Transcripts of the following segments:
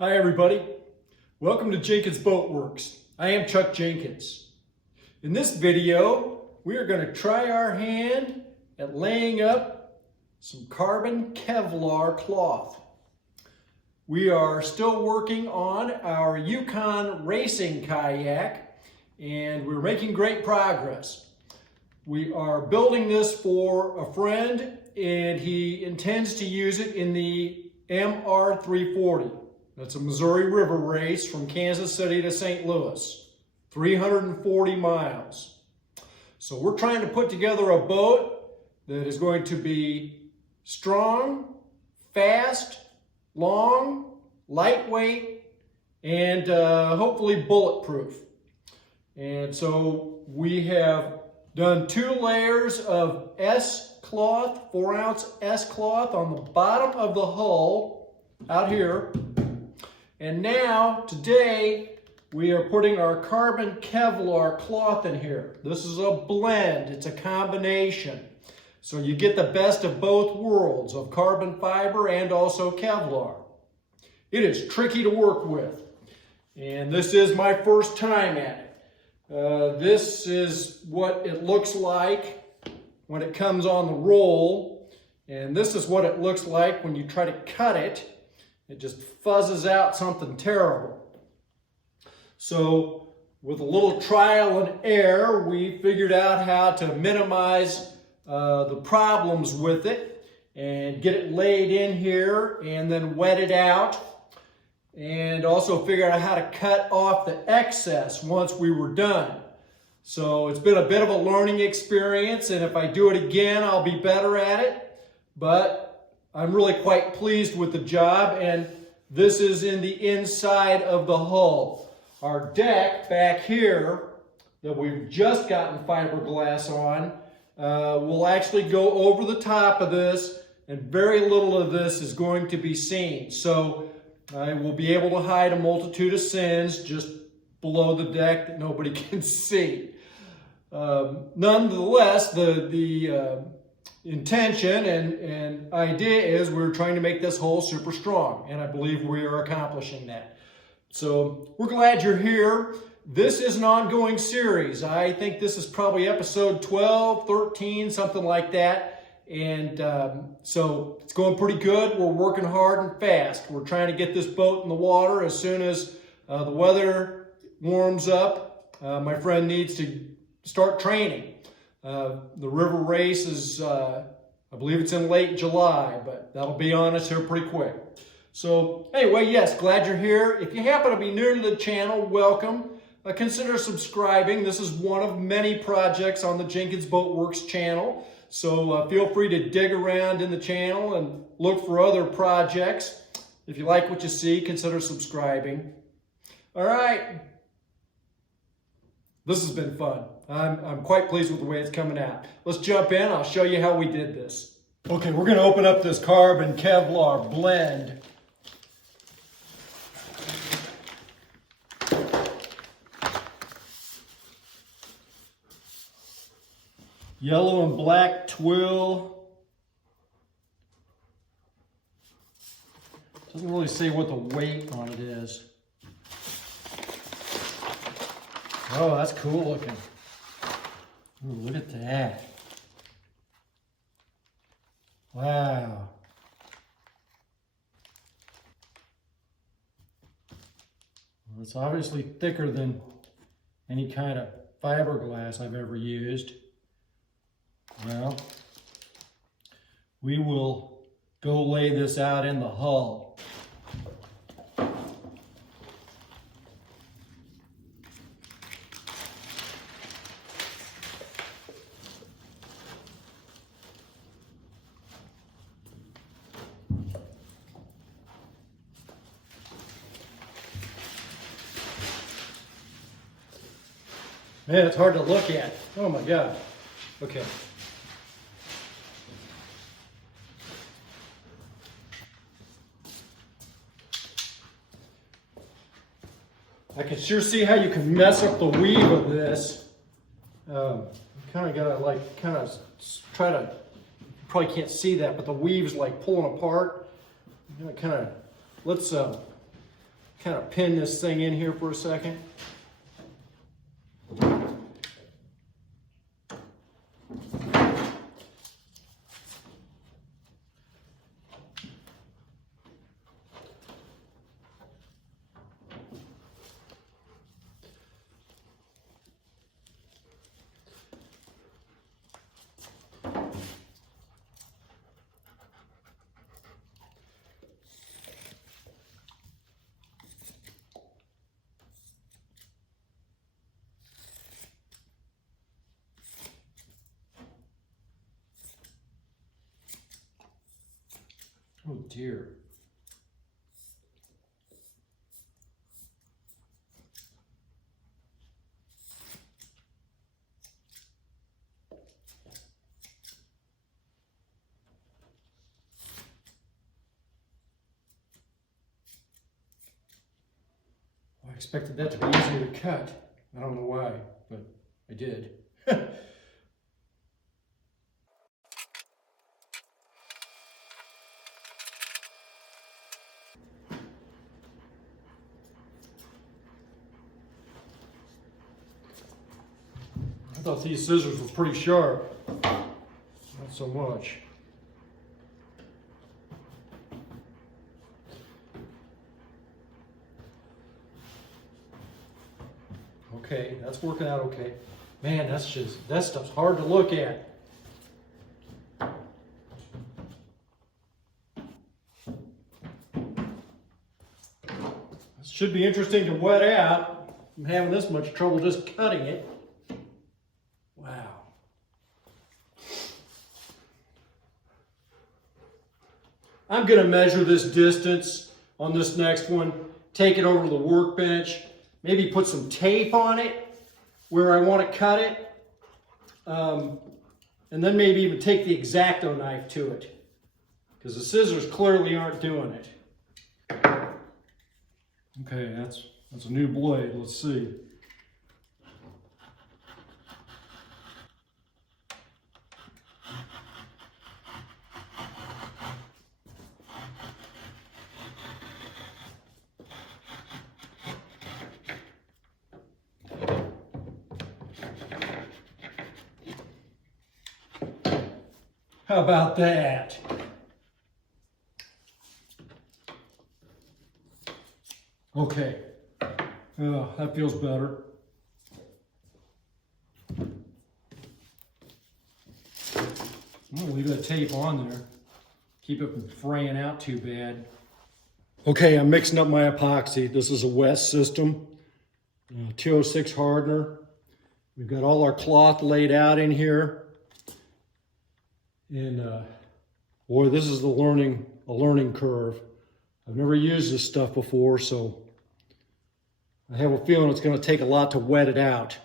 Hi everybody, welcome to Jenkins Boat Works. I am Chuck Jenkins. In this video, we are going to try our hand at laying up some carbon Kevlar cloth. We are still working on our Yukon Racing Kayak and we're making great progress. We are building this for a friend and he intends to use it in the MR340. That's a Missouri River race from Kansas City to St. Louis, 340 miles. So we're trying to put together a boat that is going to be strong, fast, long, lightweight, and hopefully bulletproof. And so we have done 2 layers of S cloth, 4-ounce S cloth on the bottom of the hull out here. And now, today, we are putting our carbon Kevlar cloth in here. This is a blend, it's a combination. So you get the best of both worlds of carbon fiber and also Kevlar. It is tricky to work with. And this is my first time at it. This is what it looks like when it comes on the roll. And this is what it looks like when you try to cut it. It just fuzzes out something terrible. So with a little trial and error, we figured out how to minimize the problems with it and get it laid in here and then wet it out. And also figure out how to cut off the excess once we were done. So it's been a bit of a learning experience, and if I do it again, I'll be better at it. But I'm really quite pleased with the job, and this is in the inside of the hull. Our deck back here that we've just gotten fiberglass on will actually go over the top of this, and very little of this is going to be seen. So I will be able to hide a multitude of sins just below the deck that nobody can see. Nonetheless, the intention and idea is we're trying to make this hull super strong, and I believe we are accomplishing that. So we're glad you're here. This is an ongoing series. I think this is probably episode 12, 13, something like that. And so it's going pretty good. We're working hard and fast. We're trying to get this boat in the water as soon as the weather warms up. My friend needs to start training. The river race is, I believe it's in late July, but that'll be on us here pretty quick. So anyway, yes, glad you're here. If you happen to be new to the channel, welcome. Consider subscribing. This is one of many projects on the Jenkins Boat Works channel. So feel free to dig around in the channel and look for other projects. If you like what you see, consider subscribing. All right. This has been fun. I'm quite pleased with the way it's coming out. Let's jump in. I'll show you how we did this. Okay, we're going to open up this carbon Kevlar blend. Yellow and black twill. Doesn't really say what the weight on it is. Oh, that's cool looking. Ooh, look at that. Wow. Well, it's obviously thicker than any kind of fiberglass I've ever used. Well, we will go lay this out in the hull. Man, it's hard to look at. Oh my God. Okay. I can sure see how you can mess up the weave of this. You kind of gotta like try to, you probably can't see that, but the weave's like pulling apart. You know, kind of, let's kind of pin this thing in here for a second. Oh dear. I expected that to be easier to cut. I don't know why, but I did. I thought these scissors were pretty sharp. Not so much. Okay, that's working out okay. Man, that stuff's hard to look at. This should be interesting to wet out. I'm having this much trouble just cutting it. Wow. I'm going to measure this distance on this next one, take it over to the workbench, maybe put some tape on it where I want to cut it, and then maybe even take the X-Acto knife to it, because the scissors clearly aren't doing it. Okay, that's a new blade. Let's see. How about that? Okay, that feels better. I'm gonna leave that tape on there. Keep it from fraying out too bad. Okay, I'm mixing up my epoxy. This is a West system, 206 hardener. We've got all our cloth laid out in here. And boy, this is a learning curve. I've never used this stuff before, so I have a feeling it's going to take a lot to wet it out.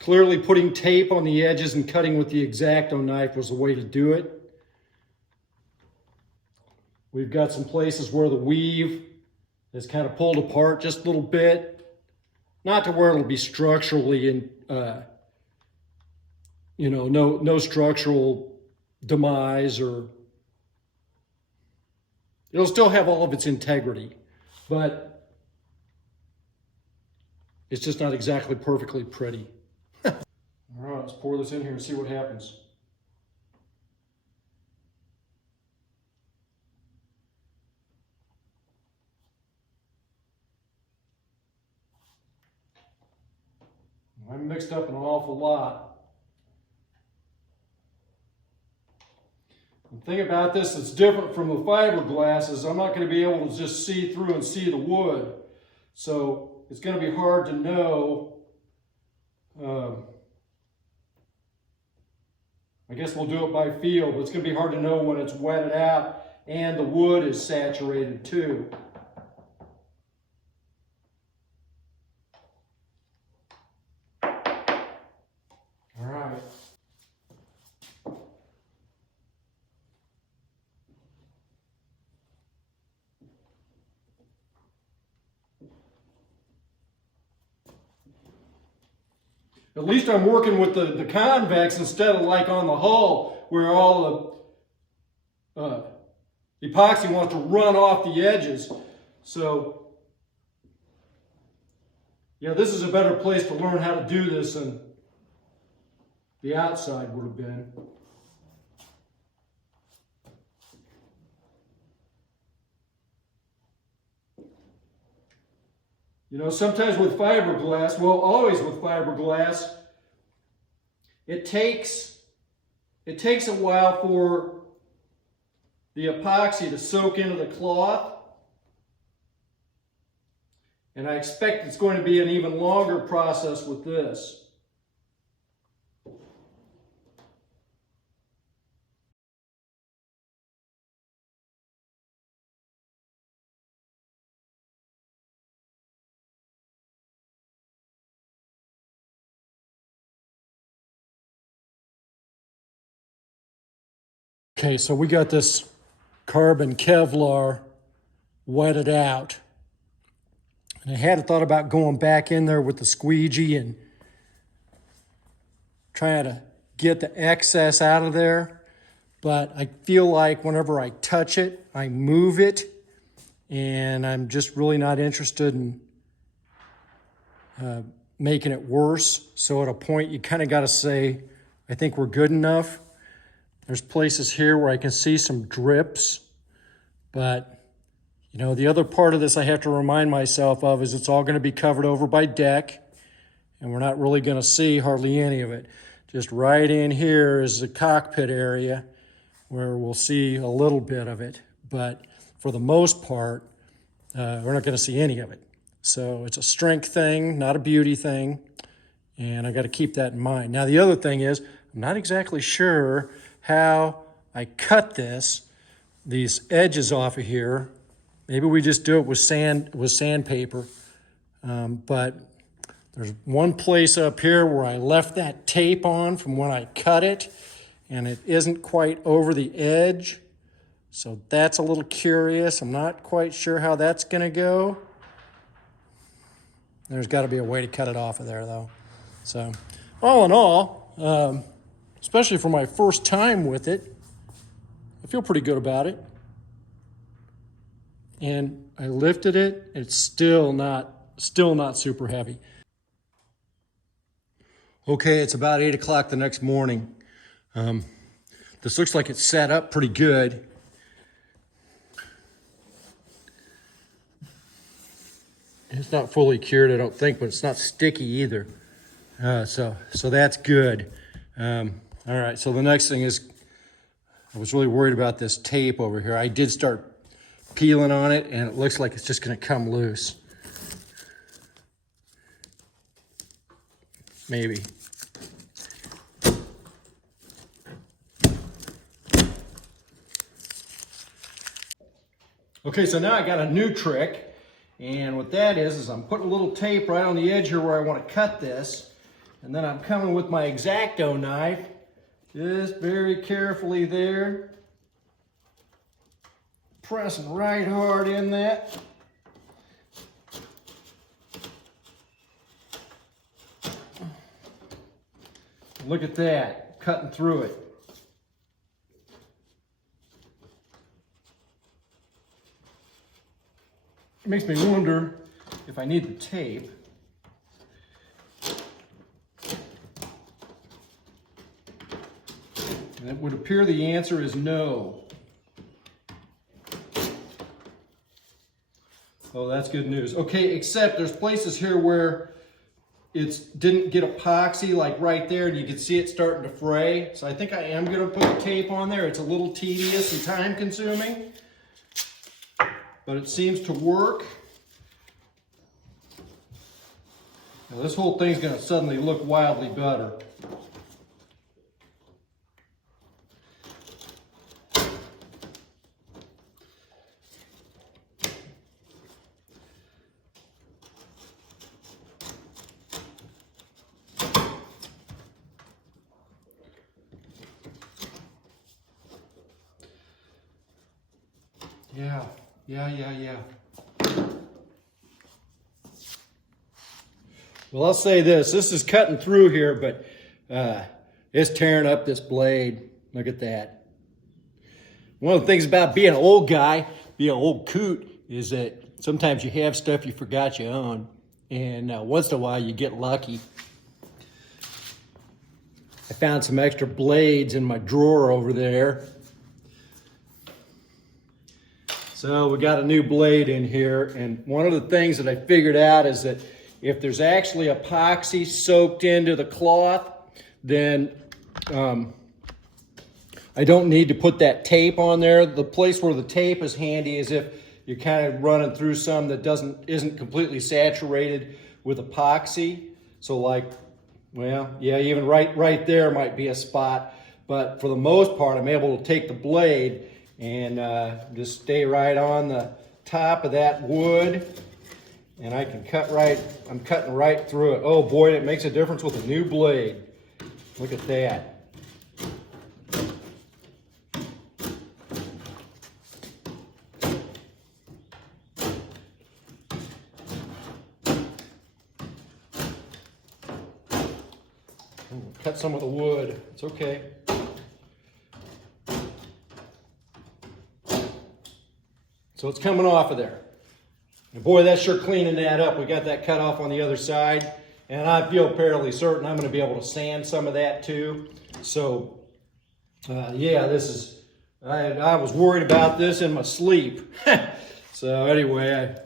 Clearly putting tape on the edges and cutting with the X-Acto knife was the way to do it. We've got some places where the weave is kind of pulled apart just a little bit. Not to where it'll be structurally no structural demise, or it'll still have all of its integrity, but it's just not exactly perfectly pretty. All right, let's pour this in here and see what happens. I mixed up an awful lot. The thing about this that's different from the fiberglass is I'm not going to be able to just see through and see the wood. So it's going to be hard to know. I guess we'll do it by feel, but it's going to be hard to know when it's wetted out and the wood is saturated too. All right. At least I'm working with the convex instead of like on the hull where all the the epoxy wants to run off the edges. So, yeah, this is a better place to learn how to do this than the outside would have been. You know, sometimes with fiberglass, well, always with fiberglass, it takes a while for the epoxy to soak into the cloth. And I expect it's going to be an even longer process with this. Okay, so we got this carbon Kevlar wetted out. And I had thought about going back in there with the squeegee and trying to get the excess out of there. But I feel like whenever I touch it, I move it. And I'm just really not interested in making it worse. So at a point, you kind of got to say, I think we're good enough. There's places here where I can see some drips, but you know, the other part of this I have to remind myself of is it's all going to be covered over by deck, and we're not really going to see hardly any of it. Just right in here is the cockpit area where we'll see a little bit of it, but for the most part, we're not going to see any of it. So it's a strength thing, not a beauty thing, and I got to keep that in mind. Now, the other thing is, I'm not exactly sure how I cut these edges off of here. Maybe we just do it with sandpaper. But there's one place up here where I left that tape on from when I cut it, and it isn't quite over the edge. So that's a little curious. I'm not quite sure how that's gonna go. There's gotta be a way to cut it off of there though. So all in all, especially for my first time with it, I feel pretty good about it. And I lifted it, and it's still not super heavy. Okay, it's about 8 o'clock the next morning. This looks like it's set up pretty good. It's not fully cured, I don't think, but it's not sticky either. So that's good. All right, so the next thing is, I was really worried about this tape over here. I did start peeling on it, and it looks like it's just gonna come loose. Maybe. Okay, so now I got a new trick, and what that is I'm putting a little tape right on the edge here where I want to cut this, and then I'm coming with my X-Acto knife, just very carefully there, pressing right hard in that. Look at that, cutting through it. It makes me wonder if I need the tape. And it would appear the answer is no. Oh, that's good news. Okay, except there's places here where it didn't get epoxy, like right there, and you can see it starting to fray. So I think I am gonna put the tape on there. It's a little tedious and time consuming, but it seems to work. Now this whole thing's gonna suddenly look wildly better. Yeah. Well, I'll say this is cutting through here, but it's tearing up this blade. Look at that. One of the things about being an old guy, being an old coot, is that sometimes you have stuff you forgot you own. And once in a while you get lucky. I found some extra blades in my drawer over there. So we got a new blade in here, and one of the things that I figured out is that if there's actually epoxy soaked into the cloth, then I don't need to put that tape on there. The place where the tape is handy is if you're kind of running through some that isn't completely saturated with epoxy. So like, well, yeah, even right there might be a spot. But for the most part, I'm able to take the blade and just stay right on the top of that wood. And I can I'm cutting right through it. Oh boy, it makes a difference with a new blade. Look at that. Cut some of the wood, it's okay. So it's coming off of there. And boy, that's sure cleaning that up. We got that cut off on the other side, and I feel fairly certain I'm going to be able to sand some of that too. So, yeah, this is, I was worried about this in my sleep. So anyway, I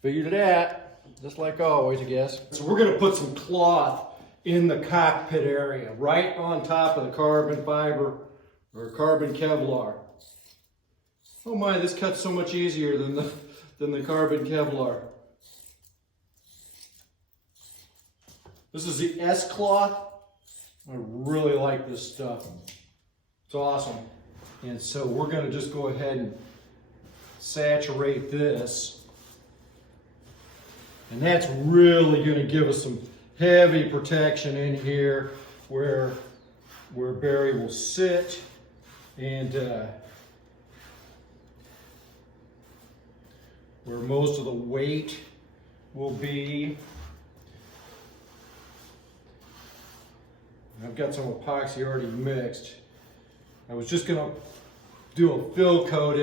figured it out, just like always, I guess. So we're going to put some cloth in the cockpit area, right on top of the carbon fiber or carbon Kevlar. Oh my, this cuts so much easier than the carbon Kevlar. This is the S cloth. I really like this stuff. It's awesome. And so we're going to just go ahead and saturate this. And that's really going to give us some heavy protection in here where Barry will sit, and where most of the weight will be. I've got some epoxy already mixed. I was just gonna do a fill coat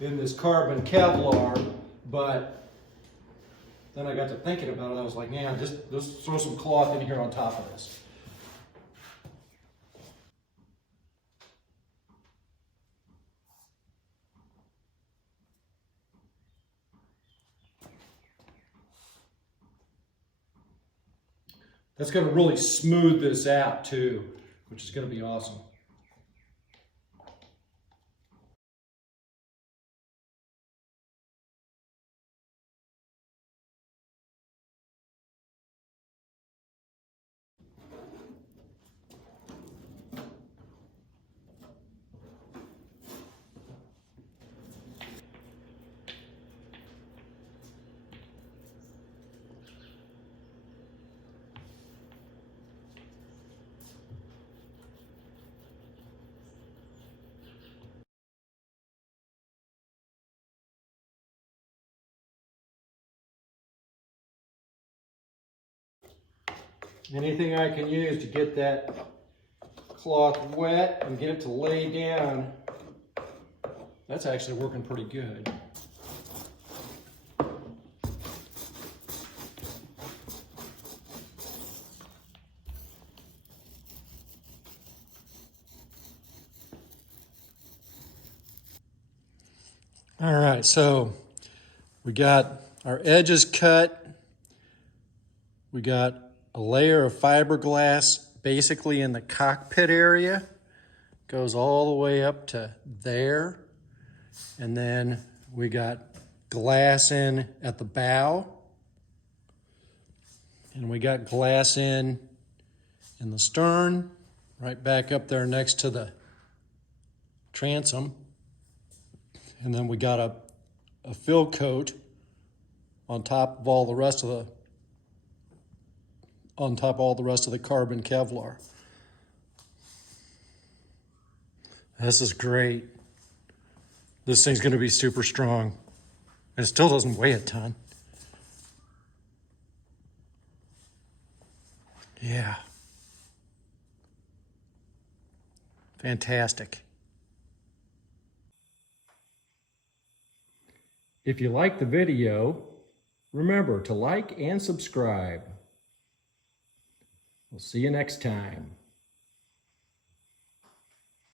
in this carbon Kevlar, but then I got to thinking about it. I was like, man, just throw some cloth in here on top of this. That's going to really smooth this out too, which is going to be awesome. Anything I can use to get that cloth wet and get it to lay down, that's actually working pretty good. All right, so we got our edges cut. We got a layer of fiberglass basically in the cockpit area. Goes all the way up to there. And then we got glass in at the bow. And we got glass in the stern, right back up there next to the transom. And then we got a fill coat on top of all the rest of the carbon Kevlar. This is great. This thing's going to be super strong. And it still doesn't weigh a ton. Yeah. Fantastic. If you like the video, remember to like and subscribe. We'll see you next time.